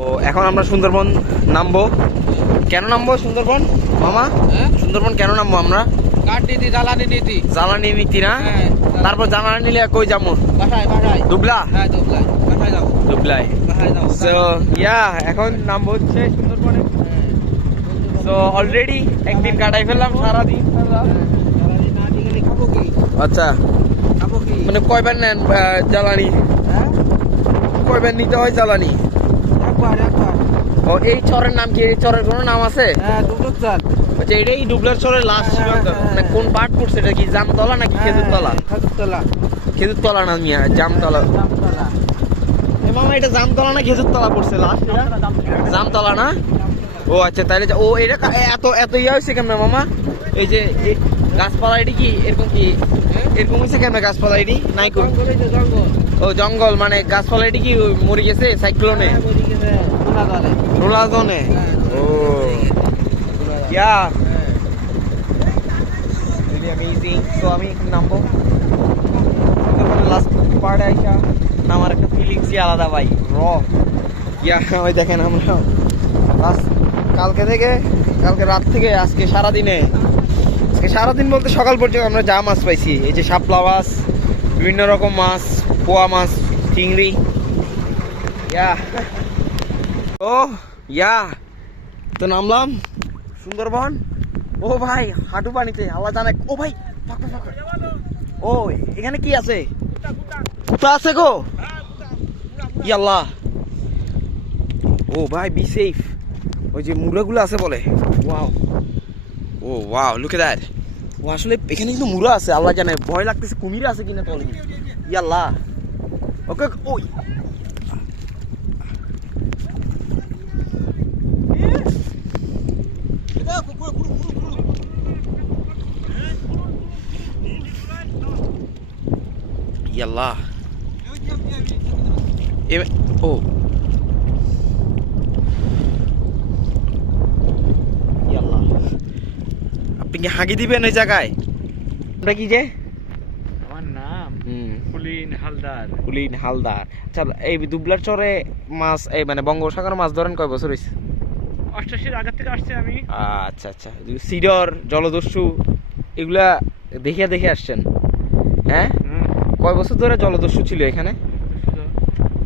তো এখন আমরা সুন্দরবন নামবো। কেন নামবো সুন্দরবন? মামা? হ্যাঁ? সুন্দরবন কেন নামবো আমরা? কাঠ নীতি জ্বালানি নীতি? জ্বালানি নীতি না? হ্যাঁ, তারপর জ্বালানি নিলে কই যাব? দুবলা হ্যাঁ দুবলাই। দুবলাই। সো ইয়া এখন নামবো হচ্ছে সুন্দরবনে। সো অলরেডি একদিন কাটাই ফেললাম সারাদিন। কি? আচ্ছা। মানে কয়বার নেন জ্বালানি? হ্যাঁ? কয়বার নিতে হয় জ্বালানি? ও এই চরের নাম কি? এই চরের কোনো নাম আছে? হ্যাঁ আচ্ছা এটাই ডুবলার চরের লাস্ট হ্যাঁ, সীমান্ত হ্যাঁ, মানে কোন পার্ট পড়ছে? এটা কি জামতলা নাকি খেজুরতলা? খেজুরতলা। খেজুরতলা না মিয়া জামতলা। জামতলা। মামা এটা জামতলা না খেজুরতলা পড়ছে লাস্ট জামতলা না? ও আচ্ছা তাহলে ও এটা এত এত ইয়া হয়েছে কেমন মামা? এই যে এই গাছপালা এটি কি? এরকম কি? এরকম হয়েছে গাছপালা এটি? নাই ও জঙ্গল মানে গাছপালা এটি কি মরে গেছে সাইক্লোনে? হ্যাঁ, ও। ইয়া। Really amazing. So আমি এখন নামবো। সুন্দরবনের লাস্ট পার্টে আইসা নামার একটা ফিলিংসই আলাদা ভাই। র ইয়া ওই দেখেন আমরা। লাস্ট কালকে থেকে কালকে রাত থেকে আজকে সারাদিনে। আজকে সারাদিন বলতে সকাল পর্যন্ত আমরা যা মাছ পাইছি এই যে শাপলা মাছ বিভিন্ন রকম মাছ পোয়া মাছ চিংড়ি। ইয়া। ও ইয়া তো নামলাম সুন্দরবন? ও ভাই, হাঁটু পানিতে, আল্লাহ জানে। ও ভাই। ও, এখানে কি আছে? কুতা আছে গো? ইয়াল্লাহ ও ভাই বি সেফ ওই যে মুরাগুলো আছে বলে। Wow oh wow look that oh, আসলে এখানে কিন্তু মুরা আছে, আল্লাহ জানে। ভয় লাগতেছে কুমির আছে কিনা তলে ইয়াল্লাহ ওকে, ওই। ইয়াল্লাহ এ ও। ইয়াল্লাহ আপনি কি হাঁকি দিবেন ওই জায়গায়? আমরা কি যে? আমার নাম কুলিন হালদার। কুলিন হালদার। আচ্ছা এই দুবলার চরে মাছ এই মানে বঙ্গোপসাগর মাছ ধরেন কয় বছর হয়েছে অষ্টাশির আগের থেকে আসছে আমি। আচ্ছা আচ্ছা। সিডর জলদস্যু এগুলা দেখিয়া দেখে আসছেন। হ্যাঁ? কয় বছর ধরে জলদস্যু ছিল এখানে?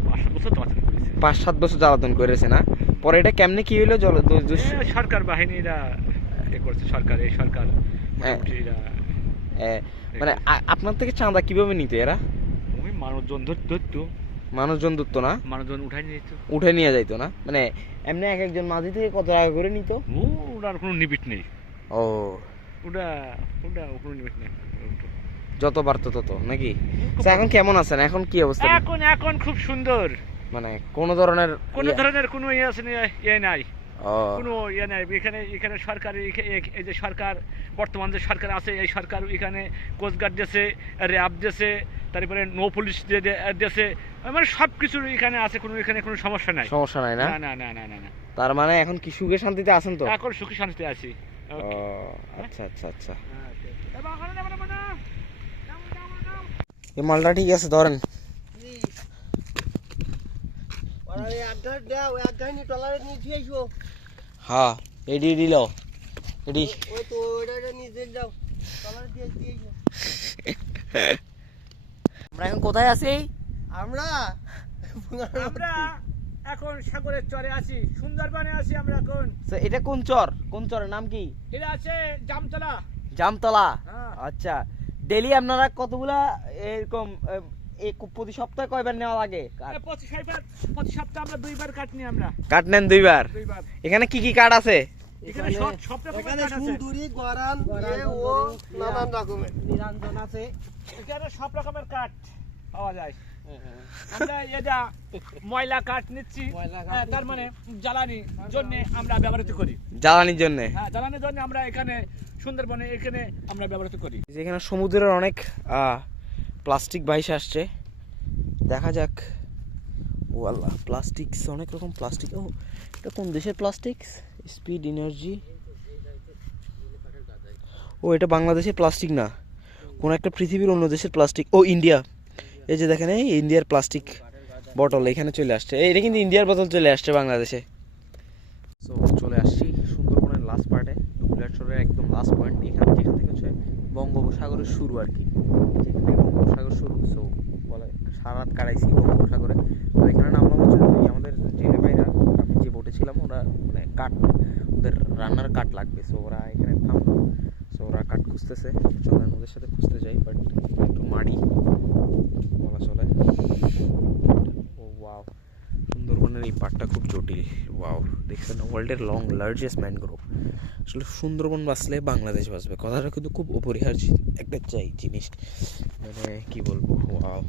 পাঁচ বছর পাঁচ সাত বছর জ্বালাতন করেছে না? পরে এটা কেমনে কি হইল জলদস্যু সরকার বাহিনীরা এ করছে সরকার এই সরকার হ্যাঁ। মানে আপনার থেকে চাঁদা কীভাবে নিতে এরা? মানুষজন ধর ধরতো মানুষজন ধরতো না? মানুষজন উঠাই নিয়ে যেত। উঠে নিয়ে যাইতো না? মানে এমনি এক একজন মাঝি থেকে কত টাকা করে নিত? ওটার কোনো নিবিট নেই। ও। ওটা ওটা কোনো নিবিট নেই। যত বাড়তো তত নাকি? এখন কেমন আছেন? এখন কি অবস্থা? এখন এখন খুব সুন্দর। মানে কোন ধরনের কোনো ইয়ে- ধরনের কোনো ইয়ে আছে ইয়ে নাই। কোনো ইয়ে নাই। এখানে এখানে সরকার এই- এই- এই যে সরকার বর্তমান যে সরকার আছে এই সরকার এখানে কোস্টগার্ড দিয়েছে র্যাব দিয়েছে তারপরে নৌ পুলিশ দিয়েছে মানে সব কিছু এখানে আছে কোনো এখানে কোনো সমস্যা নাই। সমস্যা নাই না? না না না না না না। তার মানে এখন কি সুখে শান্তিতে আছেন তো? এখন সুখী শান্তিতে আছি। আচ্ছা আচ্ছা আচ্ছা। এই মালটা ঠিক আছে ধরেন। হ্যাঁ এডি দিল এডি। আমরা এখন কোথায় আছি? আমরা আমরা এখন সাগরের চরে আছি সুন্দরবনে আছি আমরা এখন। এটা কোন চর? কোন চরের নাম কি? এটা আছে জামতলা। জামতলা। হ্যাঁ। আচ্ছা। ডেলি আপনারা কতগুলা এরকম প্রতি সপ্তাহে কয়বার নেওয়া লাগে প্রতি সপ্তাহে আমরা দুইবার কাটনি আমরা। কাট নেন দুইবার? দুইবার। এখানে কি কি কাট আছে? এখানে সব সব এখানে সুন্দরী গরান ও নানান রকমের। নিরঞ্জন আছে। এখানে সব রকমের কাঠ পাওয়া যায়। আমরা এটা ময়লা কাঠ নিচ্ছি হ্যাঁ, তার মানে জ্বালানি জন্য আমরা ব্যবহৃত করি। জ্বালানির জন্য? হ্যাঁ জ্বালানির জন্য আমরা এখানে সুন্দরবনে এখানে আমরা ব্যবহৃত করি। যেখানে সমুদ্রের অনেক প্লাস্টিক বাইসে আসছে। দেখা যাক। ও আল্লাহ প্লাস্টিক অনেক রকম প্লাস্টিক। ও এটা কোন দেশের প্লাস্টিক স্পিড এনার্জি। ও এটা বাংলাদেশের প্লাস্টিক না। কোন একটা পৃথিবীর অন্য দেশের প্লাস্টিক। ও ইন্ডিয়া। এই যে দেখেন, এই ইন্ডিয়ার প্লাস্টিক বটল এখানে চলে আসছে। এটা কিন্তু ইন্ডিয়ার বোতল চলে আসছে বাংলাদেশে। সো চলে আসছি সুন্দরবনের লাস্ট পার্টে ডুবলেশ্বরের একদম লাস্ট পয়েন্ট এখান যেখান থেকে হচ্ছে বঙ্গোপসাগরের শুরু আর কি। যেখান থেকে বঙ্গোপসাগর শুরু সো বলে সারা রাত কাটাইছি বঙ্গোপসাগরে। তো এখানে নামলাম হচ্ছে আমাদের জেলে ভাইরা আমি যে বোটে ছিলাম, ওরা মানে কাঠ, ওদের রান্নার কাঠ লাগবে সো ওরা এখানে থামলো। কাঠ খুঁজতেছে। চলেন ওদের সাথে খুঁজতে যাই বাট একটু মাড়ি বলা চলে। ও ওয়াও সুন্দরবনের এই পার্টটা খুব জটিল। ওয়াও দেখছেন ওয়ার্ল্ডের লং লার্জেস্ট ম্যানগ্রোভ আসলে সুন্দরবন বাঁচলে বাংলাদেশ বাঁচবে। কথাটা কিন্তু খুব অপরিহার্য একটা চাই জিনিস। মানে কি বলব? ওয়াও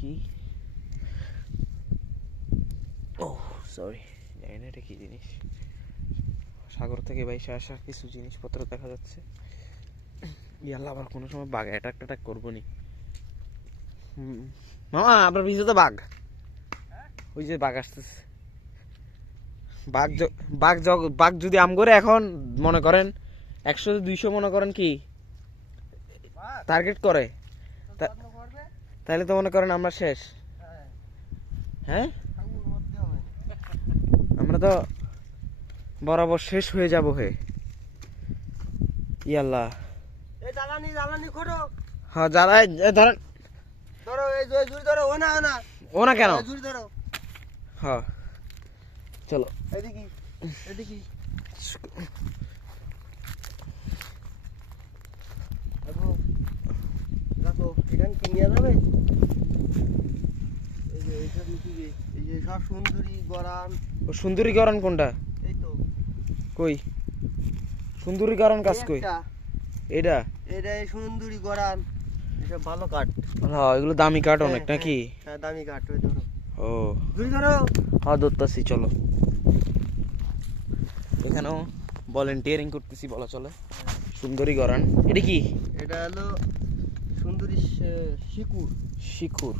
কি? ও সরি জানি না এটা কি জিনিস। সাগর থেকে বাইসে আসা কিছু জিনিসপত্র দেখা যাচ্ছে। ইয়াল্লা আবার কোনো সময় বাঘ অ্যাটাক ট্যাটাক করব নি। মামা আপনার পিছনে তো বাঘ। ওই যে বাঘ আসতেছে। বাঘ বাঘ বাঘ যদি আম করে এখন মনে করেন একশো দুইশো মনে করেন কি? টার্গেট করে। তাহলে তো মনে করেন আমরা শেষ। হ্যাঁ? হ্যাঁ। আমরা তো বরাবর শেষ হয়ে যাব হে। ইয়াল্লাহ। এই জ্বালানি জ্বালানি খোটো হ্যাঁ এ ধরেন ধরো এই জুড়ি ধরো ও না ও না ও না কেন জুড়ি ধরো। হ্যাঁ চলো। এদিকে এদিকে। সুন্দরী গরান। ও সুন্দরীকরণ কোনটা? কই? সুন্দরীকরণ কাজ কই? এটা এটা এই সুন্দরী গরান। এসব ভালো কাঠ। হ্যাঁ এগুলো দামি কাঠ অনেক হ্যাঁ, নাকি? হ্যাঁ দামি কাঠ ওই ধরো। ও। জুড়ি ধরো। হ্যাঁ ধরতেছি চলো। এখানেও ভলেন্টিয়ারিং করতেছি বলা চলে। সুন্দরী গরান। এটা কি? এটা হলো সুন্দরী শিকুর। শিখুর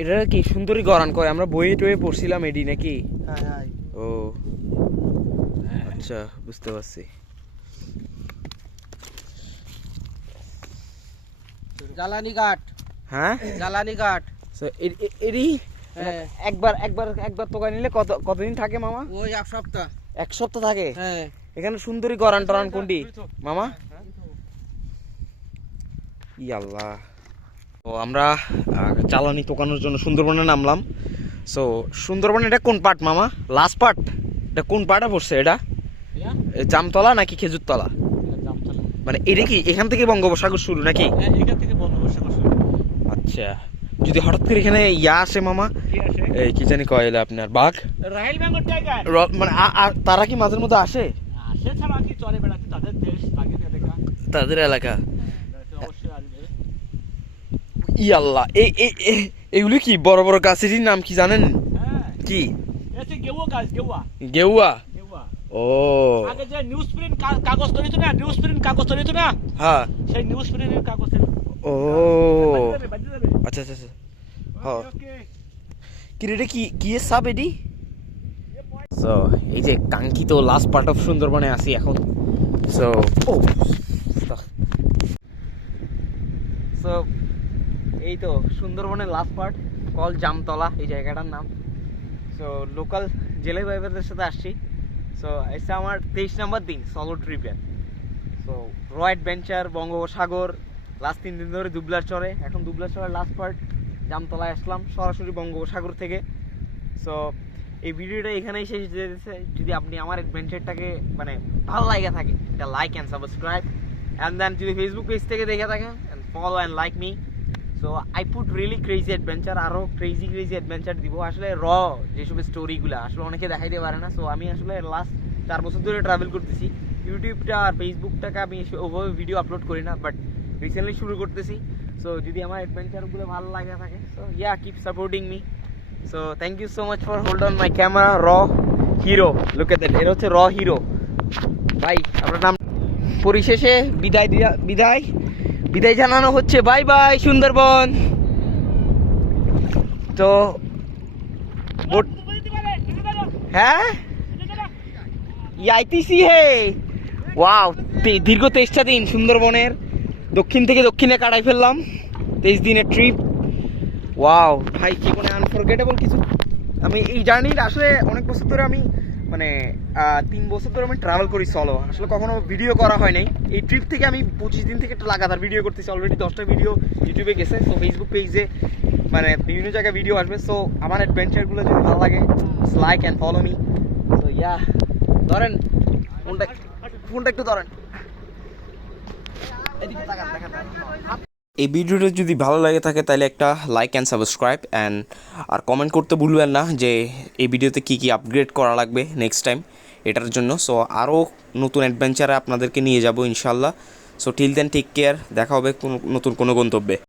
এটা কি সুন্দরী গরান কয়? আমরা বইয়ে টয়ে পড়ছিলাম এডি নাকি? হ্যাঁ হ্যাঁ। ও আচ্ছা বুঝতে পারছি। জ্বালানি কাঠ হ্যাঁ? জ্বালানি এ- এরই? হ্যাঁ। একবার একবার একবার তোকা নিলে কত কতদিন থাকে মামা? ওই এক সপ্তাহ। এক সপ্তাহ থাকে? হ্যাঁ। এখানে সুন্দরী গরান টরান কোনটি মামা? ই আল্লাহ তো আমরা জ্বালানি তোকানোর জন্য সুন্দরবনে নামলাম। সো সুন্দরবন এটা কোন পার্ট মামা? লাস্ট পার্ট এটা কোন পার্টে পড়ছে এটা? জামতলা নাকি খেজুরতলা? মানে এটা কি এখান থেকে বঙ্গোপসাগর শুরু নাকি? এখান থেকে বঙ্গোপসাগর শুরু। আচ্ছা যদি হঠাৎ করে এখানে ইয়া আসে মামা? এই কি জানি কয়লা আপনার বাঘ? মানে তারা কি মাঝের মধ্যে আসে? তাদের এলাকা। ই আল্লাহ এই- এগুলো কি বড় বড় গাছেরই নাম কি জানেন? হ্যাঁ। কি? গেউয়া ও। আগে যে নিউজ প্রিন্ট কাগজ তৈরি না নিউজ প্রিন্ট কাগজ তৈরি না? হ্যাঁ। সেই নিউজ প্রিন্টের কাগজ ও। আচ্ছা আচ্ছা আচ্ছা। হ্যাঁ। কি রে কি কি সাব এডি? সো এই যে কাঙ্ক্ষিত লাস্ট পার্ট অফ সুন্দরবনে আসি এখন। সো ও সো এই তো সুন্দরবনের লাস্ট পার্ট কল জামতলা, এই জায়গাটার নাম। সো লোকাল জেলে ভাইবারদের সাথে আসছি। সো এটা আমার তেইশ নম্বর দিন সলো ট্রিপের সো র অ্যাডভেঞ্চার বঙ্গোপসাগর লাস্ট তিন দিন ধরে দুবলার চরে। এখন দুবলার চরের লাস্ট পার্ট জামতলায় আসলাম, সরাসরি বঙ্গোপসাগর থেকে। সো এই ভিডিওটা এখানেই শেষ দিয়ে দিচ্ছে যদি আপনি আমার অ্যাডভেঞ্চারটাকে মানে ভালো লাগে থাকে এটা like and subscribe and then যদি ফেসবুক পেজ থেকে দেখে থাকেন and follow and like me so I put really crazy adventure আরও ক্রেজি ক্রেজি অ্যাডভেঞ্চার দিব। আসলে র যেসব স্টোরিগুলো আসলে অনেকে দেখাইতে পারে না। সো আমি আসলে লাস্ট চার বছর ধরে ট্রাভেল করতেছি। ইউটিউবটা আর ফেসবুকটাকে আমি ওভাবে ভিডিও আপলোড করি না বাট রিসেন্টলি শুরু করতেছি। সো যদি আমার অ্যাডভেঞ্চারগুলো ভালো লাগে থাকে so yeah keep supporting me so thank you so much for hold on my camera র হিরো লুক এট এটা হচ্ছে র হিরো ভাই আপনার নাম পরিশেষে বিদায় দিয়া বিদায়। বিদায় জানানো হচ্ছে বাই বাই সুন্দরবন। তো হ্যাঁ? আইতিসি হে। ওয়াও দীর্ঘ তেইশটা দিন সুন্দরবনের। দক্ষিণ থেকে দক্ষিণে কাটাই ফেললাম। তেইশ দিনের ট্রিপ ওয়াও ভাই মানে আনফরগেটেবল কিছু? আমি এই জার্নির আসলে অনেক বছর ধরে আমি মানে তিন বছর ধরে আমি ট্রাভেল করি সলো আসলে কখনো ভিডিও করা হয় নাই। এই ট্রিপ থেকে আমি পঁচিশ দিন থেকে একটা লাগাতার ভিডিও করতেছি। অলরেডি দশটা ভিডিও ইউটিউবে গেছে সো ফেসবুক পেজে মানে বিভিন্ন জায়গায় ভিডিও আসবে। সো আমার অ্যাডভেঞ্চারগুলো যদি ভালো লাগে like and follow me so yeah ধরেন, ফোনটা ফোনটা একটু ধরেন। এই ভিডিওটা যদি ভালো লাগে থাকে, তাহলে একটা লাইক অ্যান্ড সাবস্ক্রাইব অ্যান্ড আর কমেন্ট করতে ভুলবেন না যে এই ভিডিওতে কি কি আপগ্রেড করা লাগবে নেক্সট টাইম এটার জন্য। সো আরও নতুন অ্যাডভেঞ্চারে আপনাদেরকে নিয়ে যাব ইনশাল্লাহ so till then take care দেখা হবে কোনো, নতুন কোনো গন্তব্যে।